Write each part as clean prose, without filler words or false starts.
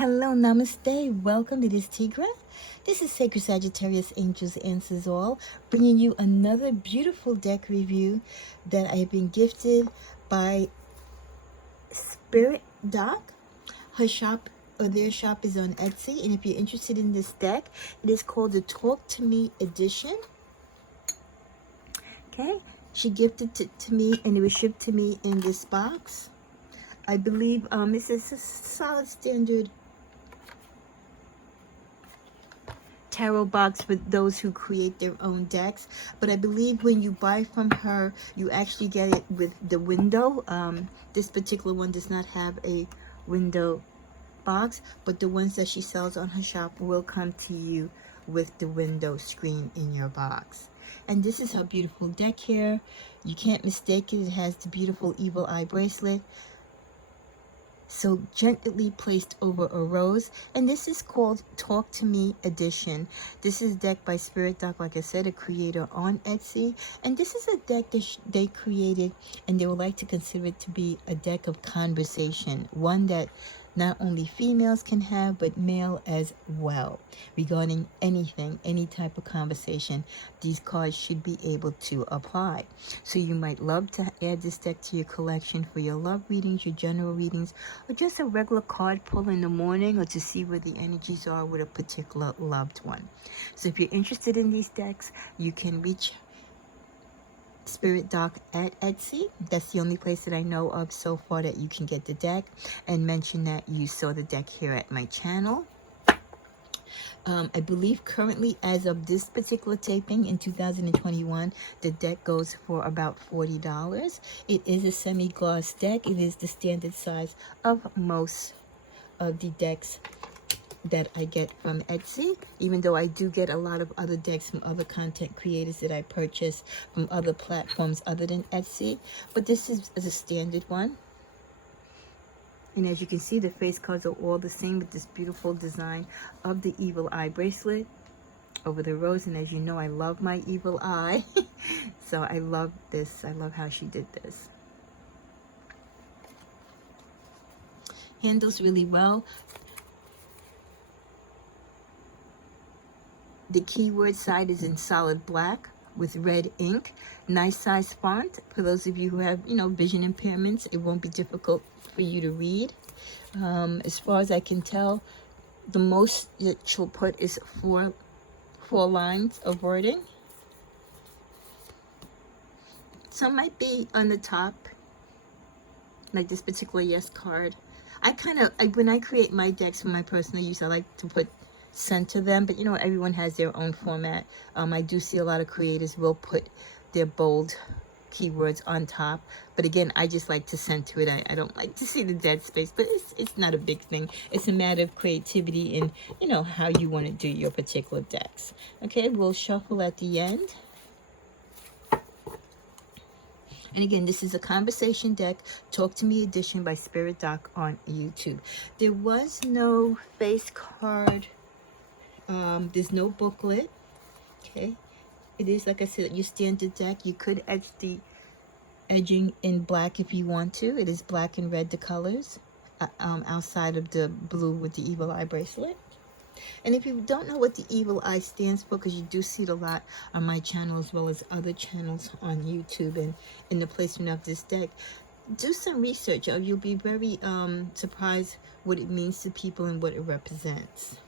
Hello, namaste. Welcome. It is Tigra. This is Sacred Sagittarius Angels Answers All, bringing you another beautiful deck review that I have been gifted by SpiritDoc. Her shop or their shop is on Etsy, and if you're interested in this deck, it is called the Talk to Me edition. Okay, she gifted it to me, and it was shipped to me in this box. I believe this is a solid standard tarot box for those who create their own decks, but I believe when you buy from her you actually get it with the window. This particular one does not have a window box, but the ones that she sells on her shop will come to you with the window screen in your box. And this is her beautiful deck here. You can't mistake it. It has the beautiful evil eye bracelet, so gently placed over a rose. And this is called Talk to Me edition. This is deck by SpiritDoc, like I said, a creator on Etsy. And this is a deck that they created, and they would like to consider it to be a deck of conversation, one that not only females can have, but male as well. Regarding anything, any type of conversation, these cards should be able to apply. So you might love to add this deck to your collection for your love readings, your general readings, or just a regular card pull in the morning, or to see where the energies are with a particular loved one. So if you're interested in these decks, you can reach SpiritDoc at Etsy. That's the only place that I know of so far that you can get the deck, and mention that you saw the deck here at my channel. I believe currently, as of this particular taping in 2021, the deck goes for about $40. It is a semi-gloss deck. It is the standard size of most of the decks that I get from Etsy, even though I do get a lot of other decks from other content creators that I purchase from other platforms other than Etsy. But this is a standard one. And as you can see, the face cards are all the same with this beautiful design of the evil eye bracelet over the rose. And as you know, I love my evil eye. So I love this. I love how she did this. Handles really well. The keyword side is in solid black with red ink. Nice size font. For those of you who have, vision impairments, it won't be difficult for you to read. As far as I can tell, the most that she'll put is four lines of wording. Some might be on the top, like this particular yes card. When I create my decks for my personal use, I like to put center them, but everyone has their own format. I do see a lot of creators will put their bold keywords on top, but again, I just like to center it. I don't like to see the dead space, but it's not a big thing. It's a matter of creativity and how you want to do your particular decks. Okay, we'll shuffle at the end. And again, this is a conversation deck, Talk to Me edition by SpiritDoc on YouTube. There was no face card. There's no booklet. Okay, it is, like I said, your standard deck. You could edge the edging in black if you want to. It is black and red, the colors, outside of the blue with the evil eye bracelet. And if you don't know what the evil eye stands for, because you do see it a lot on my channel as well as other channels on YouTube and in the placement of this deck, do some research, or you'll be very surprised what it means to people and what it represents.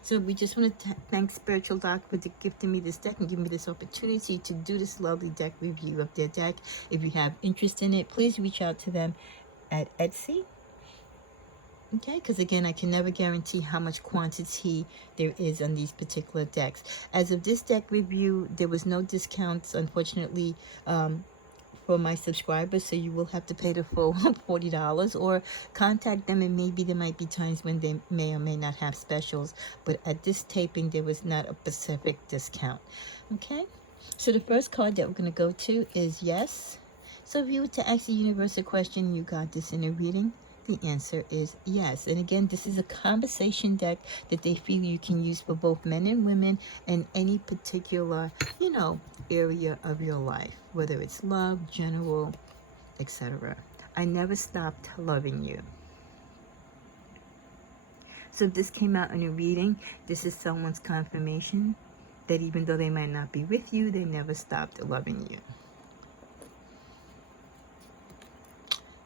So we just want to thank Spiritual Doc for gifting me this deck and giving me this opportunity to do this lovely deck review of their deck. If you have interest in it, please reach out to them at Etsy. Okay, because again, I can never guarantee how much quantity there is on these particular decks. As of this deck review, there was no discounts, unfortunately, for my subscribers, so you will have to pay the full $40 or contact them, and maybe there might be times when they may or may not have specials, but at this taping there was not a specific discount. Okay, so the first card that we're going to go to is yes. So if you were to ask the universe a question, you got this in a reading, the answer is yes. And again, this is a conversation deck that they feel you can use for both men and women in any particular, area of your life, whether it's love, general, etc. I never stopped loving you. So if this came out in a reading, this is someone's confirmation that even though they might not be with you, they never stopped loving you.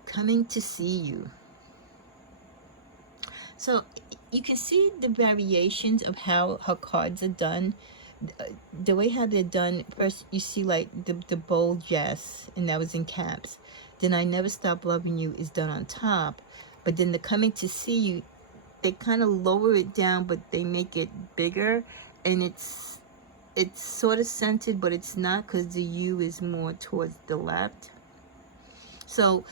Coming to see you. So you can see the variations of how her cards are done. The way how they're done, first you see like the bold yes, and that was in caps. Then I never stop loving you is done on top. But then the coming to see you, they kind of lower it down, but they make it bigger, and it's sort of centered, but it's not, because the U is more towards the left. So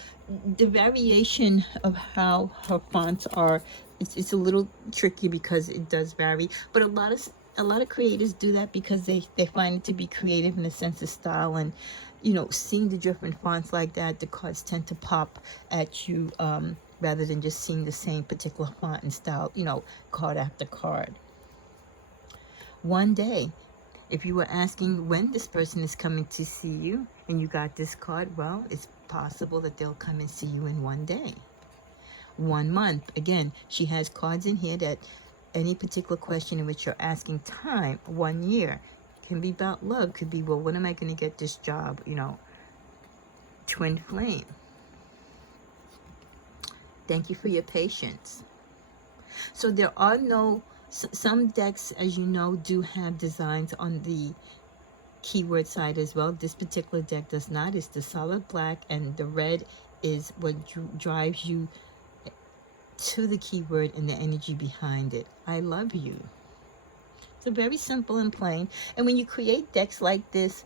the variation of how her fonts are, it's a little tricky because it does vary. But a lot of creators do that because they find it to be creative in a sense of style, and you know, seeing the different fonts like that, the cards tend to pop at you rather than just seeing the same particular font and style, you know, card after card. One day, if you were asking when this person is coming to see you and you got this card, well, it's possible that they'll come and see you in one day. 1 month. Again, she has cards in here that any particular question in which you're asking time, 1 year. Can be about love, could be, well, when am I going to get this job? You know, twin flame. Thank you for your patience. So there are no, some decks, as you know, do have designs on the keyword side as well. This particular deck does not. It's the solid black, and the red is what drives you to the keyword and the energy behind it. I love you. So very simple and plain. And when you create decks like this,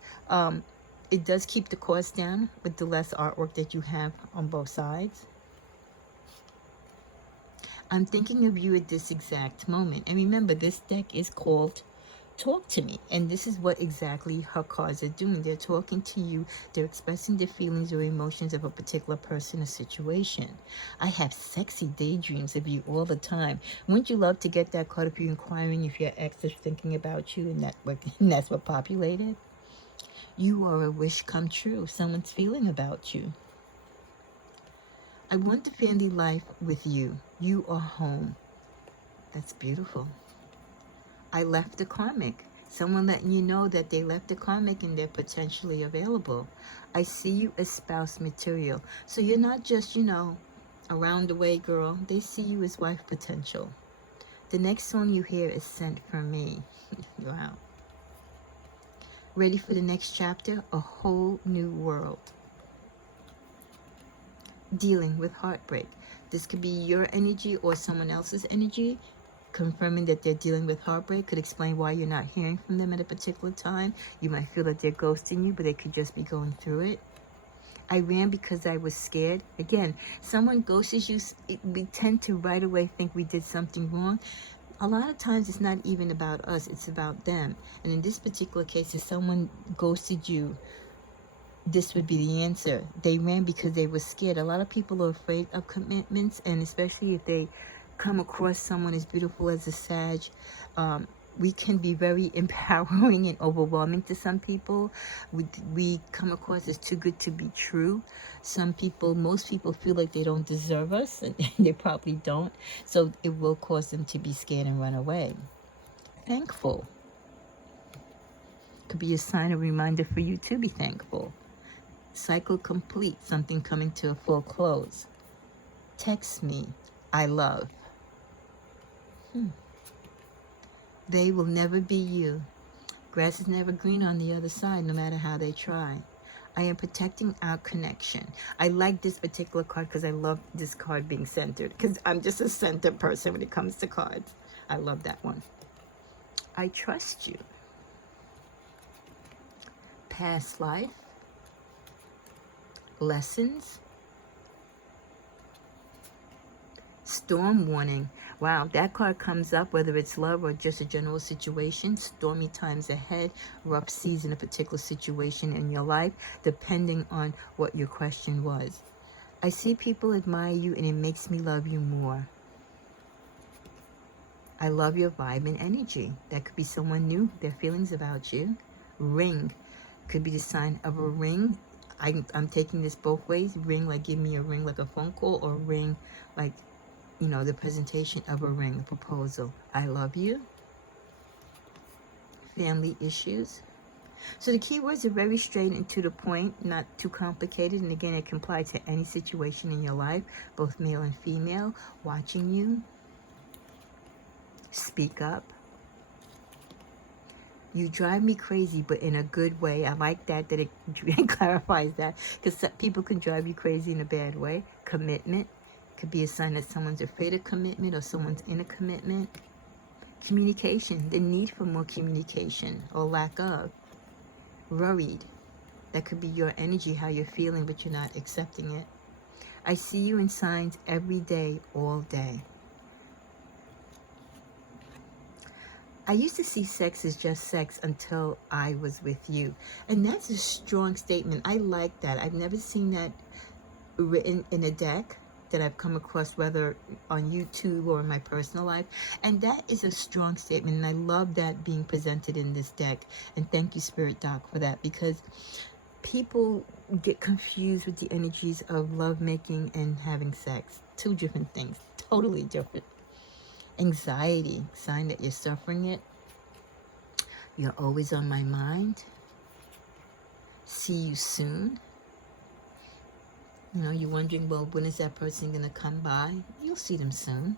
it does keep the cost down with the less artwork that you have on both sides. I'm thinking of you at this exact moment. And remember, this deck is called Talk to Me. And this is what exactly her cards are doing. They're talking to you. They're expressing their feelings or emotions of a particular person or situation. I have sexy daydreams of you all the time. Wouldn't you love to get that card if you're inquiring if your ex is thinking about you, and that's what populated? You are a wish come true. Someone's feeling about you. I want the family life with you. You are home. That's beautiful. I left the karmic. Someone letting you know that they left the karmic and they're potentially available. I see you as spouse material. So you're not just, you know, around the way girl. They see you as wife potential. The next song you hear is Sent for Me. Wow. Ready for the next chapter? A whole new world. Dealing with heartbreak. This could be your energy or someone else's energy. Confirming that they're dealing with heartbreak could explain why you're not hearing from them at a particular time. You might feel that they're ghosting you, but they could just be going through it. I ran because I was scared. Again, someone ghosts you, we tend to right away think we did something wrong. A lot of times it's not even about us, it's about them. And in this particular case, if someone ghosted you, this would be the answer. They ran because they were scared. A lot of people are afraid of commitments, and especially if they come across someone as beautiful as a Sag, we can be very empowering and overwhelming to some people. We come across as too good to be true. Most people feel like they don't deserve us, and they probably don't. So it will cause them to be scared and run away. Thankful. Could be a sign, a reminder for you to be thankful. Cycle complete, something coming to a full close. Text me, I love. They will never be you. Grass is never green on the other side, no matter how they try. I am protecting our connection. I like this particular card because I love this card being centered, because I'm just a centered person when it comes to cards. I love that one. I trust you. Past life. Lessons. Storm warning. Wow, that card comes up whether it's love or just a general situation. Stormy times ahead, rough seas in a particular situation in your life, depending on what your question was. I see people admire you and it makes me love you more. I love your vibe and energy. That could be someone new, their feelings about you. Ring could be the sign of a ring. I'm taking this both ways. Ring like give me a ring like a phone call, or ring like you know, the presentation of a ring, a proposal. I love you. Family issues. So the keywords are very straight and to the point, not too complicated. And again, it can apply to any situation in your life, both male and female. Watching you. Speak up. You drive me crazy, but in a good way. I like that it clarifies that, because people can drive you crazy in a bad way. Commitment. Could be a sign that someone's afraid of commitment or someone's in a commitment. Communication. The need for more communication or lack of. Worried. That could be your energy, how you're feeling, but you're not accepting it. I see you in signs every day, all day. I used to see sex as just sex until I was with you. And that's a strong statement. I like that. I've never seen that written in a deck that I've come across, whether on YouTube or in my personal life. And that is a strong statement. And I love that being presented in this deck. And thank you, SpiritDoc, for that, because people get confused with the energies of lovemaking and having sex. Two different things. Totally different. Anxiety, sign that you're suffering it. You're always on my mind. See you soon. You know, you're wondering, well, when is that person going to come by? You'll see them soon.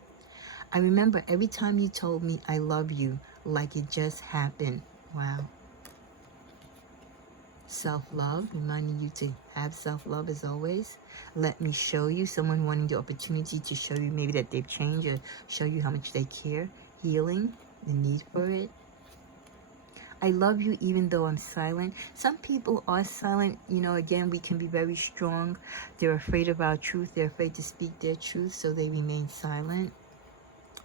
I remember every time you told me I love you, like it just happened. Wow. Self-love, reminding you to have self-love as always. Let me show you, someone wanting the opportunity to show you maybe that they've changed or show you how much they care. Healing, the need for it. I love you even though I'm silent. Some people are silent. You know, again, we can be very strong. They're afraid of our truth. They're afraid to speak their truth, so they remain silent.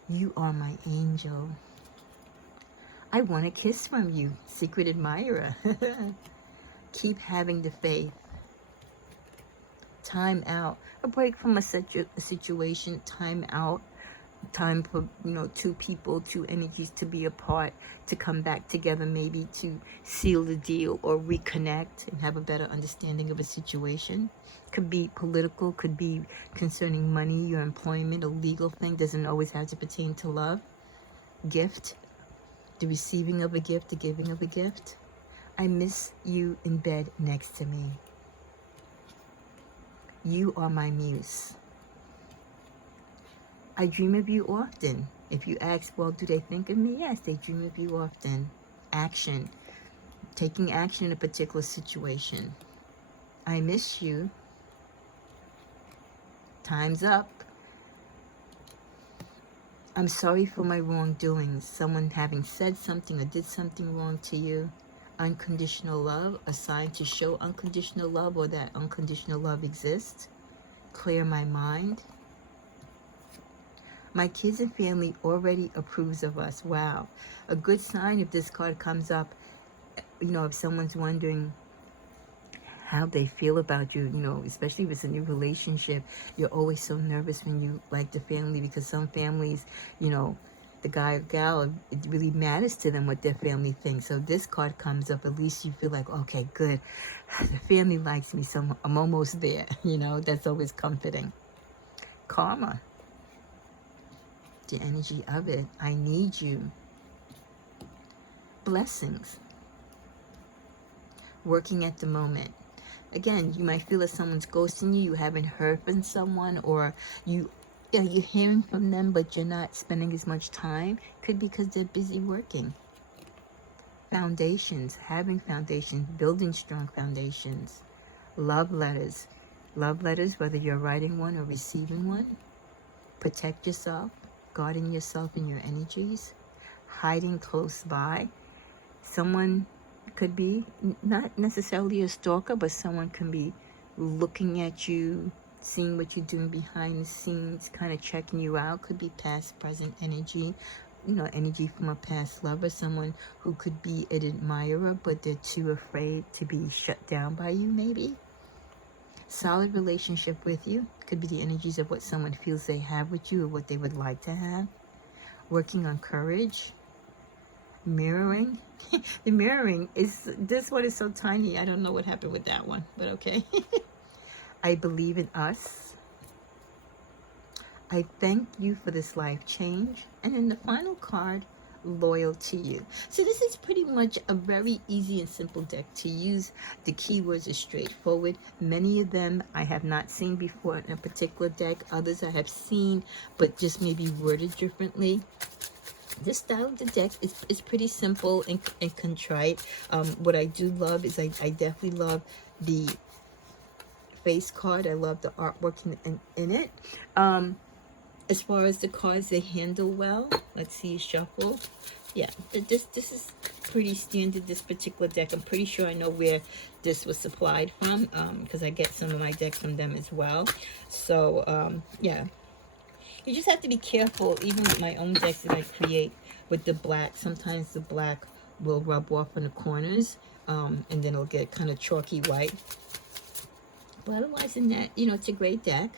You are my angel. I want a kiss from you, secret admirer. Keep having the faith. Time out. A break from a situation. Time out. Time for, you know, two people, two energies to be apart, to come back together, maybe to seal the deal or reconnect and have a better understanding of a situation. Could be political, could be concerning money, your employment, a legal thing. Doesn't always have to pertain to love. Gift. The receiving of a gift, the giving of a gift. I miss you in bed next to me. You are my muse. I dream of you often. If you ask, well, do they think of me? Yes, they dream of you often. Action. Taking action in a particular situation. I miss you. Time's up. I'm sorry for my wrongdoings. Someone having said something or did something wrong to you. Unconditional love, a sign to show unconditional love or that unconditional love exists. Clear my mind. My kids and family already approves of us. Wow. A good sign if this card comes up, you know, if someone's wondering how they feel about you, you know, especially if it's a new relationship, you're always so nervous when you like the family, because some families, you know, the guy or gal, it really matters to them what their family thinks. So this card comes up, at least you feel like, okay, good. The family likes me, so I'm almost there. You know, that's always comforting. Karma. The energy of it. I need you. Blessings. Working at the moment. Again, you might feel that someone's ghosting you. You haven't heard from someone, or you're hearing from them, but you're not spending as much time. Could be because they're busy working. Foundations. Having foundations. Building strong foundations. Love letters. Love letters, whether you're writing one or receiving one. Protect yourself. Guarding yourself and your energies. Hiding close by. Someone could be not necessarily a stalker, but someone can be looking at you, seeing what you're doing behind the scenes, kind of checking you out. Could be past, present energy, you know, energy from a past lover, someone who could be an admirer, but they're too afraid to be shut down by you, maybe. Solid relationship with you. Could be the energies of what someone feels they have with you or what they would like to have. Working on courage. Mirroring. The mirroring is, this one is so tiny. I don't know what happened with that one, but okay. I believe in us. I thank you for this life change. And then the final card, loyal to you. So this is pretty much a very easy and simple deck to use. The keywords are straightforward. Many of them I have not seen before in a particular deck. Others I have seen, but just maybe worded differently. This style of the deck is pretty simple and contrite. What I do love is I definitely love the face card. I love the artwork in it. As far as the cards, they handle well. Let's see, shuffle. Yeah, this is pretty standard, this particular deck. I'm pretty sure I know where this was supplied from, because I get some of my decks from them as well. So, yeah. You just have to be careful, even with my own decks that I create with the black. Sometimes the black will rub off in the corners, and then it'll get kind of chalky white. But otherwise than that, you know, it's a great deck.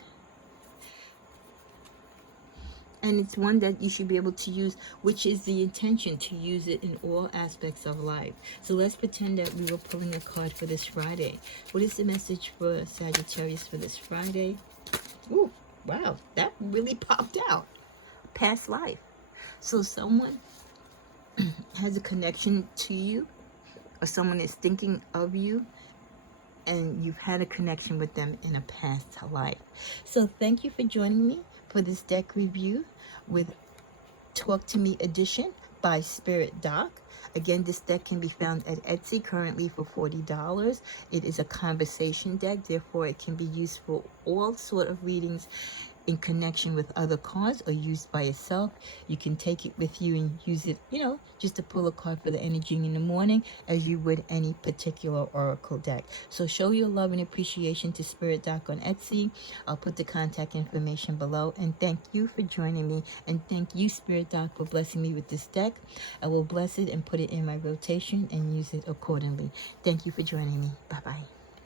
And it's one that you should be able to use, which is the intention, to use it in all aspects of life. So let's pretend that we were pulling a card for this Friday. What is the message for Sagittarius for this Friday? Ooh, wow, that really popped out. Past life. So someone has a connection to you, or someone is thinking of you, and you've had a connection with them in a past life. So thank you for joining me for this deck review with Talk to Me Edition by SpiritDoc. Again, this deck can be found at Etsy currently for $40. It is a conversation deck, therefore it can be used for all sort of readings in connection with other cards or used by itself. You can take it with you and use it, you know, just to pull a card for the energy in the morning as you would any particular oracle deck. So show your love and appreciation to SpiritDoc on Etsy. I'll put the contact information below. And thank you for joining me. And thank you, SpiritDoc, for blessing me with this deck. I will bless it and put it in my rotation and use it accordingly. Thank you for joining me. Bye-bye.